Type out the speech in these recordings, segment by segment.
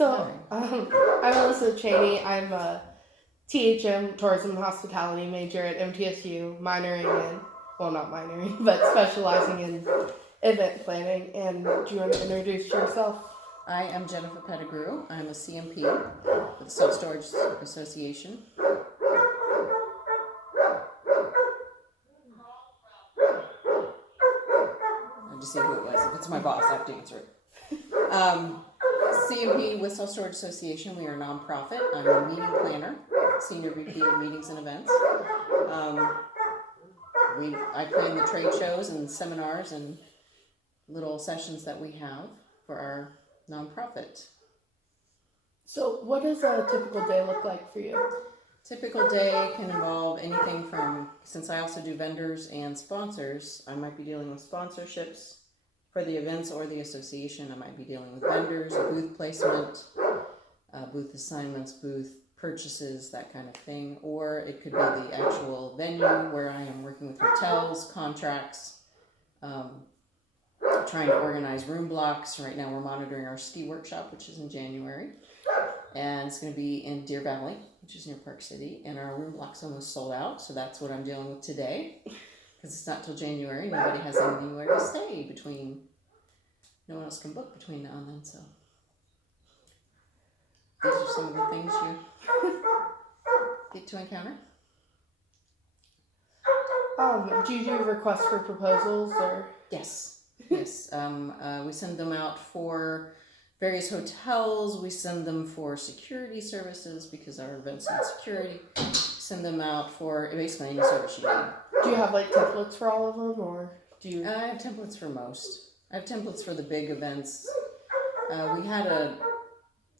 So, I'm Alyssa Cheney. I'm a THM, Tourism and Hospitality major at MTSU, not minoring, but specializing in event planning. And do you want to introduce yourself? I am Jennifer Pettigrew. I'm a CMP with the Self Storage Association. I just see who it was. If it's my boss, I have to answer it. CMP with Self Storage Association. We are a nonprofit. I'm a meeting planner, senior VP of meetings and events. I plan the trade shows and seminars and little sessions that we have for our nonprofit. So, what does a typical day look like for you? Typical day can involve anything from, since I also do vendors and sponsors, I might be dealing with sponsorships for the events or the association. I might be dealing with vendors, booth placement, booth assignments, booth purchases, that kind of thing. Or it could be the actual venue where I am working with hotels, contracts, trying to organize room blocks. Right now we're monitoring our ski workshop, which is in January. And it's going to be in Deer Valley, which is near Park City. And our room block's almost sold out, so that's what I'm dealing with today. Because it's not till January. Nobody has anywhere to stay between. No one else can book between now and then, so. These are some of the things you get to encounter. Do you do requests for proposals or? Yes. We send them out for various hotels. We send them for security services because our events need security. Send them out for basically any service you need. Do you have like templates for all of them, or do you? I have templates for most. I have templates for the big events. We had a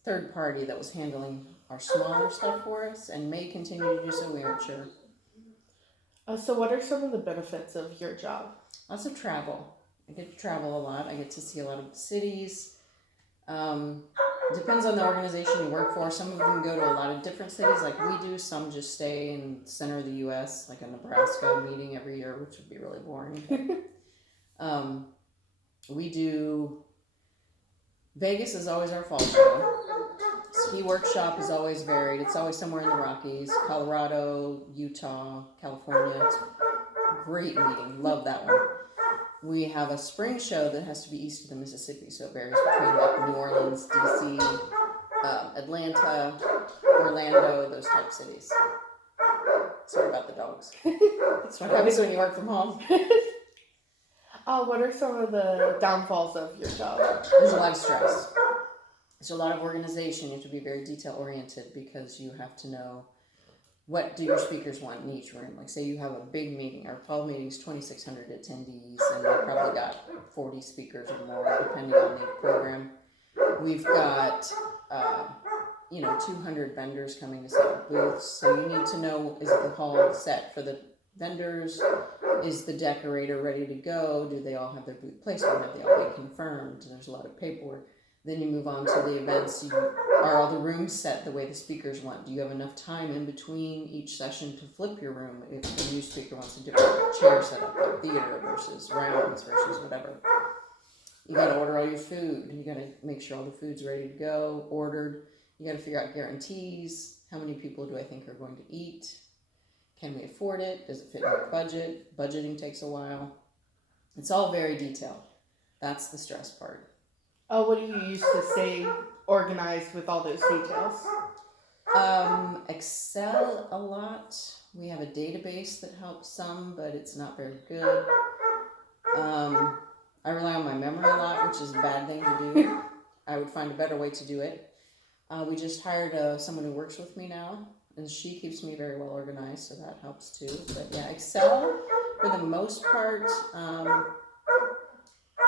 third party that was handling our smaller stuff for us and may continue to do so. We aren't sure. So what are some of the benefits of your job? Lots of travel. I get to travel a lot. I get to see a lot of cities. Depends on the organization you work for. Some of them go to a lot of different cities like we do. Some just stay in the center of the U.S., like a Nebraska meeting every year, which would be really boring. We do, Vegas is always our fall show. Ski workshop is always varied. It's always somewhere in the Rockies, Colorado, Utah, California. It's a great meeting. Love that one. We have a spring show that has to be east of the Mississippi, so it varies between like New Orleans, D.C., Atlanta, Orlando, those type cities. Sorry about the dogs. That's what happens when you work from home. What are some of the downfalls of your job? There's a lot of stress. There's a lot of organization. You have to be very detail-oriented because you have to know what do your speakers want in each room. Like say you have a big meeting, our fall meeting's 2,600 attendees, and we've probably got 40 speakers or more, depending on the program. We've got, 200 vendors coming to set up booths. So you need to know, is the hall set for the vendors? Is the decorator ready to go? Do they all have their booth placement? Have they all been confirmed? There's a lot of paperwork. Then you move on to the events. Are all the rooms set the way the speakers want? Do you have enough time in between each session to flip your room if the new speaker wants a different chair setup, like theater versus rounds versus whatever? You got to order all your food. You got to make sure all the food's ready to go, ordered. You got to figure out guarantees. How many people do I think are going to eat? Can we afford it? Does it fit in our budget? Budgeting takes a while. It's all very detailed. That's the stress part. What do you use to stay organized with all those details? Excel a lot. We have a database that helps some, but it's not very good. I rely on my memory a lot, which is a bad thing to do. I would find a better way to do it. We just hired someone who works with me now, and she keeps me very well organized, so that helps too. But yeah, Excel for the most part.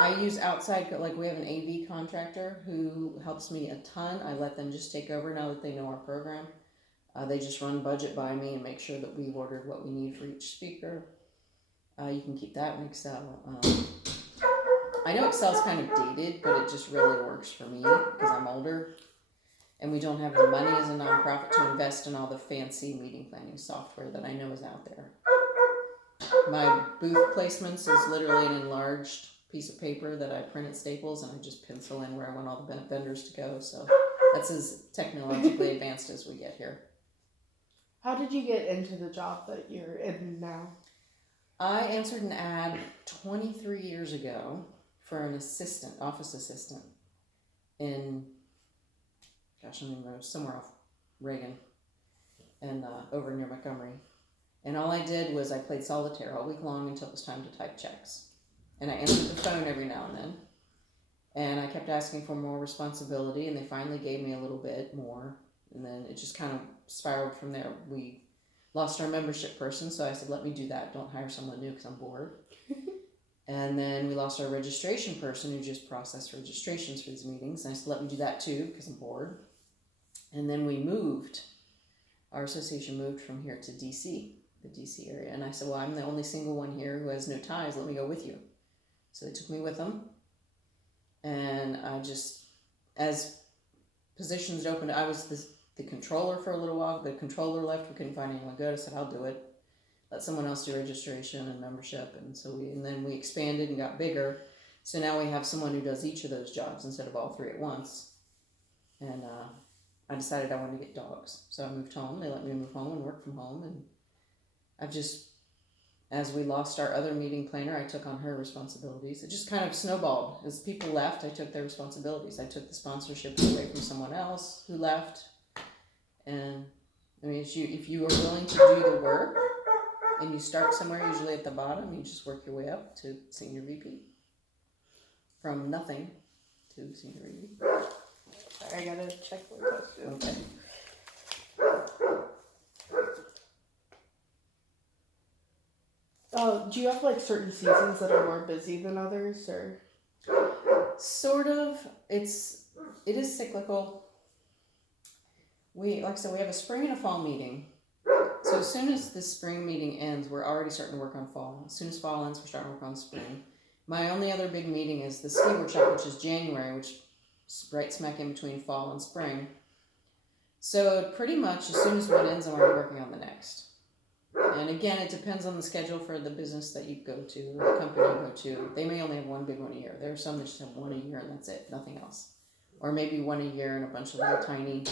I use outside, like we have an AV contractor who helps me a ton. I let them just take over now that they know our program. They just run budget by me and make sure that we've ordered what we need for each speaker. You can keep that in Excel. I know Excel's kind of dated, but it just really works for me because I'm older. And we don't have the money as a nonprofit to invest in all the fancy meeting planning software that I know is out there. My booth placements is literally an enlarged piece of paper that I print at Staples, and I just pencil in where I want all the vendors to go. So That's as technologically advanced as we get here. How did you get into the job that you're in now? I answered an ad 23 years ago for an office assistant in, gosh, I don't even know, somewhere off Reagan and over near Montgomery. And all I did was I played solitaire all week long until it was time to type checks. And I answered the phone every now and then. And I kept asking for more responsibility, and they finally gave me a little bit more. And then it just kind of spiraled from there. We lost our membership person, so I said, let me do that. Don't hire someone new because I'm bored. And then we lost our registration person who just processed registrations for these meetings. And I said, let me do that too because I'm bored. And then we moved. Our association moved from here to DC, the DC area. And I said, well, I'm the only single one here who has no ties. Let me go with you. So they took me with them. And I just, as positions opened, I was the controller for a little while. The controller left. We couldn't find anyone good. I said, I'll do it. Let someone else do registration and membership. And then we expanded and got bigger. So now we have someone who does each of those jobs instead of all three at once. And I decided I wanted to get dogs. So I moved home. They let me move home and work from home. And I've just, as we lost our other meeting planner, I took on her responsibilities. It just kind of snowballed. As people left, I took their responsibilities. I took the sponsorship away from someone else who left. And I mean, if you are willing to do the work, and you start somewhere, usually at the bottom, you just work your way up to senior VP. From nothing to senior VP. Sorry, I gotta check my question. Okay. Do you have like certain seasons that are more busy than others, or? Sort of. It is cyclical. Like I said, we have a spring and a fall meeting. So as soon as the spring meeting ends, we're already starting to work on fall. As soon as fall ends, we're starting to work on spring. My only other big meeting is the ski workshop, which is January, which is right smack in between fall and spring. So pretty much as soon as one ends, I'm already working on the next. And again, it depends on the schedule for the business that you go to, or the company you go to. They may only have one big one a year. There are some that just have one a year and that's it, nothing else. Or maybe one a year and a bunch of little tiny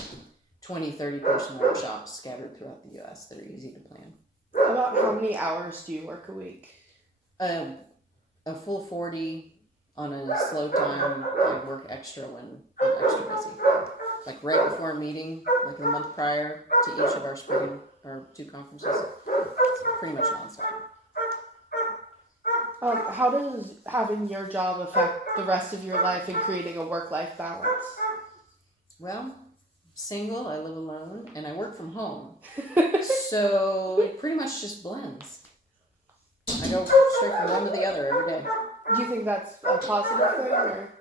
20, 30 person workshops scattered throughout the U.S. that are easy to plan. About how many hours do you work a week? A full 40 on a slow time. I work extra when I'm extra busy. Like right before a meeting, like the month prior to each of our spring or 2 conferences. It's pretty much nonstop. How does having your job affect the rest of your life and creating a work-life balance? Well, single, I live alone, and I work from home. So it pretty much just blends. I go straight from one to the other every day. Do you think that's a positive thing, or?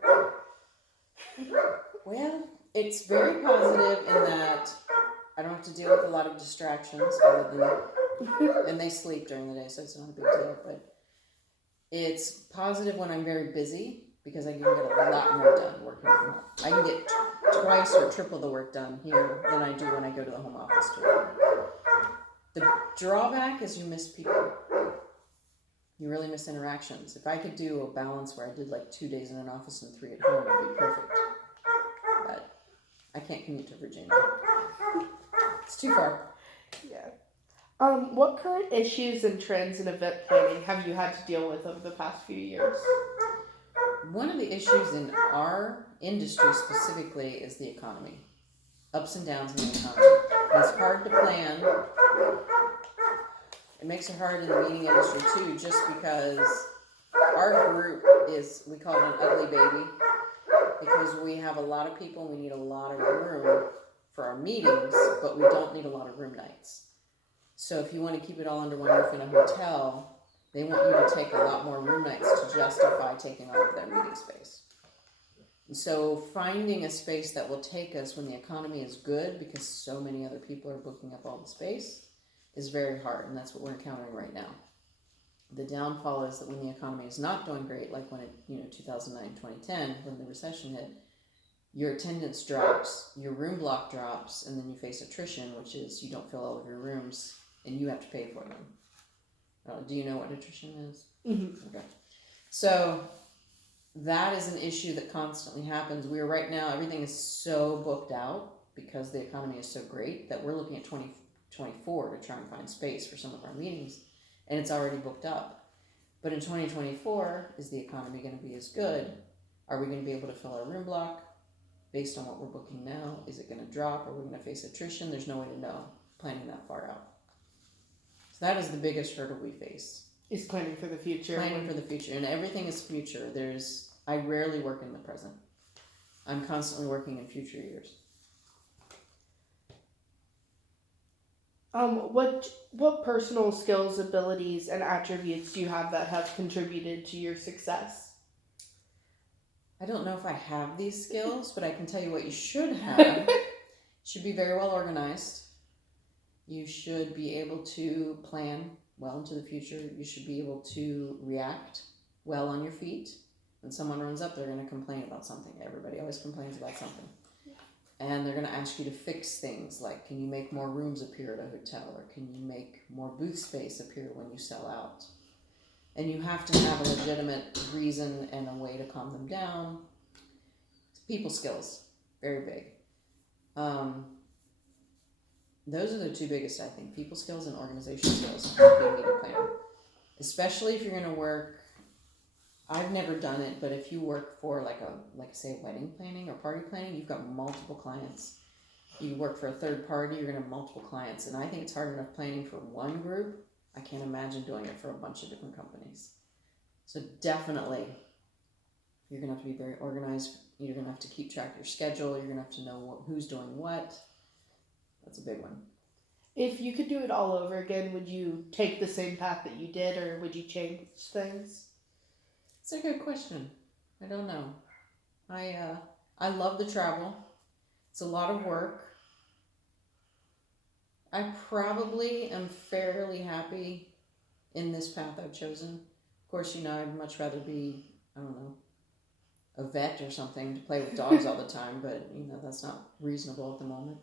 Well, it's very positive in that I don't have to deal with a lot of distractions other than, and they sleep during the day, so it's not a big deal, but it's positive when I'm very busy because I can get a lot more done working from home. I can get twice or triple the work done here than I do when I go to the home office to work. The drawback is you miss people. You really miss interactions. If I could do a balance where I did like 2 days in an office and 3 at home, it would be perfect. But I can't commute to Virginia. It's too far. Yeah. What current issues and trends in event planning have you had to deal with over the past few years? One of the issues in our industry specifically is the economy. Ups and downs in the economy. It's hard to plan. It makes it hard in the meeting industry too, just because our group is, we call it an ugly baby, because we have a lot of people and we need a lot of room for our meetings, but we don't need a lot of room nights. So if you want to keep it all under one roof in a hotel, they want you to take a lot more room nights to justify taking all of their meeting space. And so finding a space that will take us when the economy is good, because so many other people are booking up all the space, is very hard, and that's what we're encountering right now. The downfall is that when the economy is not doing great, like when it, 2009, 2010, when the recession hit, your attendance drops, your room block drops, and then you face attrition, which is you don't fill all of your rooms, and you have to pay for them. Do you know what attrition is? Mm-hmm. Okay. So that is an issue that constantly happens. We're right now, everything is so booked out because the economy is so great that we're looking at 2024 to try and find space for some of our meetings, and it's already booked up. But in 2024, is the economy going to be as good? Are we going to be able to fill our room block based on what we're booking now? Is it going to drop? Are we going to face attrition? There's no way to know planning that far out. So that is the biggest hurdle we face. Is planning for the future. Planning for the future, and everything is future. I rarely work in the present. I'm constantly working in future years. What personal skills, abilities, and attributes do you have that have contributed to your success? I don't know if I have these skills, but I can tell you what you should have. You should be very well organized. You should be able to plan well into the future. You should be able to react well on your feet. When someone runs up, they're going to complain about something. Everybody always complains about something. And they're going to ask you to fix things like, can you make more rooms appear at a hotel? Or can you make more booth space appear when you sell out? And you have to have a legitimate reason and a way to calm them down. People skills, very big. Those are the two biggest, I think, people skills and organization skills, being a meeting planner. Especially if you're going to work, I've never done it, but if you work for say wedding planning or party planning, you've got multiple clients. You work for a third party, you're going to have multiple clients. And I think it's hard enough planning for one group. I can't imagine doing it for a bunch of different companies. So definitely, you're going to have to be very organized. You're going to have to keep track of your schedule. You're going to have to know who's doing what. That's a big one. If you could do it all over again, would you take the same path that you did, or would you change things? It's a good question. I don't know. I love the travel. It's a lot of work. I probably am fairly happy in this path I've chosen. Of course, I'd much rather be, I don't know, a vet or something to play with dogs all the time, but, that's not reasonable at the moment.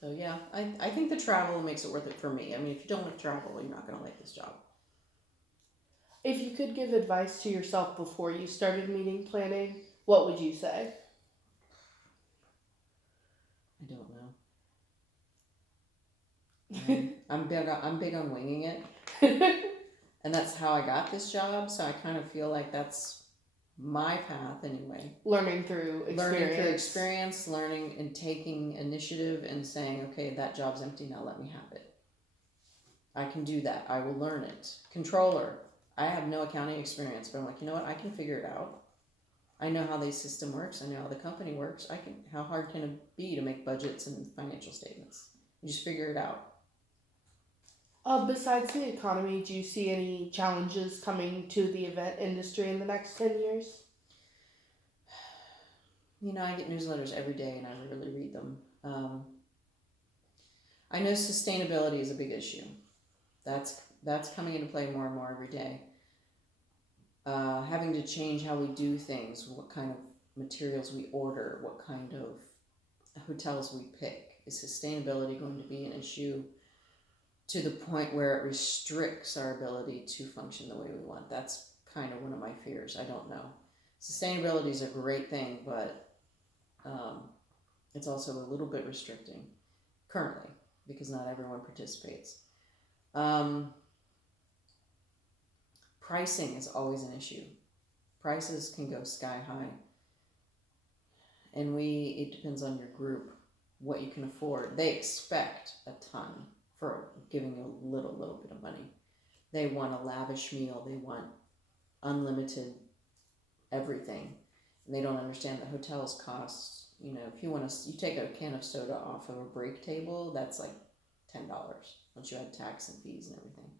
So, yeah, I think the travel makes it worth it for me. I mean, if you don't like travel, you're not going to like this job. If you could give advice to yourself before you started meeting planning, what would you say? I don't know. I'm big on winging it. And that's how I got this job, so I kind of feel like that's my path anyway. Learning through experience, learning and taking initiative and saying, okay, that job's empty, now let me have it. I can do that. I will learn it. Controller. I have no accounting experience, but I'm like, you know what? I can figure it out. I know how the system works. I know how the company works. How hard can it be to make budgets and financial statements? You just figure it out. Besides the economy, do you see any challenges coming to the event industry in the next 10 years? I get newsletters every day and I really read them. I know sustainability is a big issue. That's coming into play more and more every day. Having to change how we do things, what kind of materials we order, what kind of hotels we pick. Is sustainability going to be an issue to the point where it restricts our ability to function the way we want? That's kind of one of my fears. I don't know. Sustainability is a great thing, but it's also a little bit restricting currently because not everyone participates. Pricing is always an issue. Prices can go sky high. And it depends on your group, what you can afford. They expect a ton for giving you a little bit of money. They want a lavish meal. They want unlimited everything. And they don't understand that hotels cost, if you take a can of soda off of a break table, that's like $10 once you add tax and fees and everything.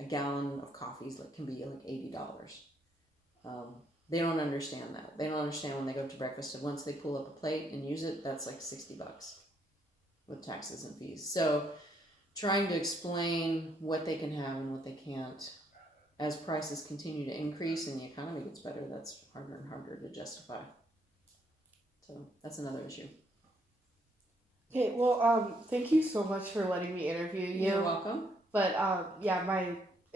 A gallon of coffee can be like $80. They don't understand that. They don't understand when they go to breakfast, and once they pull up a plate and use it, that's like $60 with taxes and fees. So trying to explain what they can have and what they can't as prices continue to increase and the economy gets better, that's harder and harder to justify. So that's another issue. Okay, well, thank you so much for letting me interview you. You're welcome. But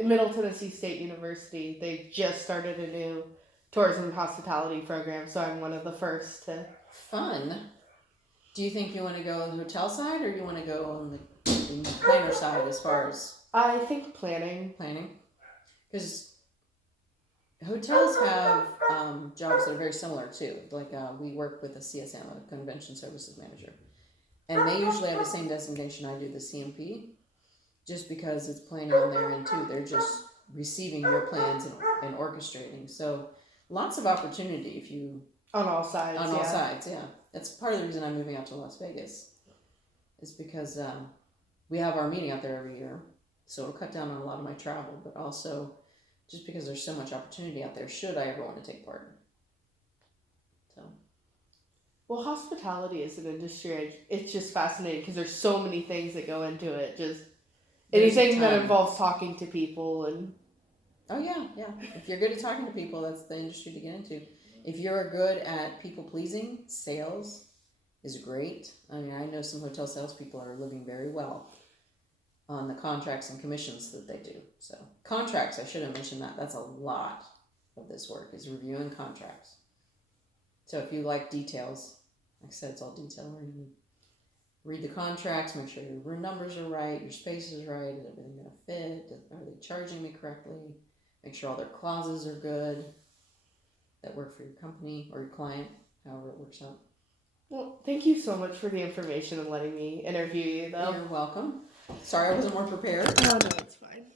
Middle Tennessee State University. They just started a new tourism and hospitality program, so I'm one of the first to. Fun. Do you think you want to go on the hotel side, or you want to go on the planner side as far as I think planning. Because hotels have jobs that are very similar too. Like we work with a CSM, a convention services manager, and they usually have the same designation I do, the CMP, just because it's planning on their end too. They're just receiving your plans and orchestrating. So lots of opportunity if you On all sides. on all sides. Yeah, that's part of the reason I'm moving out to Las Vegas, is because we have our meeting out there every year, so it'll cut down on a lot of my travel, but also just because there's so much opportunity out there should I ever want to take part. So Well, hospitality is an industry. It's just fascinating because there's so many things that go into it. Just there's anything a that ton. involves talking to people and. Oh yeah. If you're good at talking to people, that's the industry to get into. If you're good at people pleasing, sales is great. I mean, I know some hotel salespeople are living very well on the contracts and commissions that they do. So contracts, I should have mentioned that. That's a lot of this work, is reviewing contracts. So if you like details, like I said, it's all detail oriented. Read the contracts, make sure your numbers are right, your space is right, is everything going to fit, are they charging me correctly, make sure all their clauses are good, that work for your company or your client, however it works out. Well, thank you so much for the information and letting me interview you, though. You're welcome. Sorry I wasn't more prepared. Oh, no, it's fine.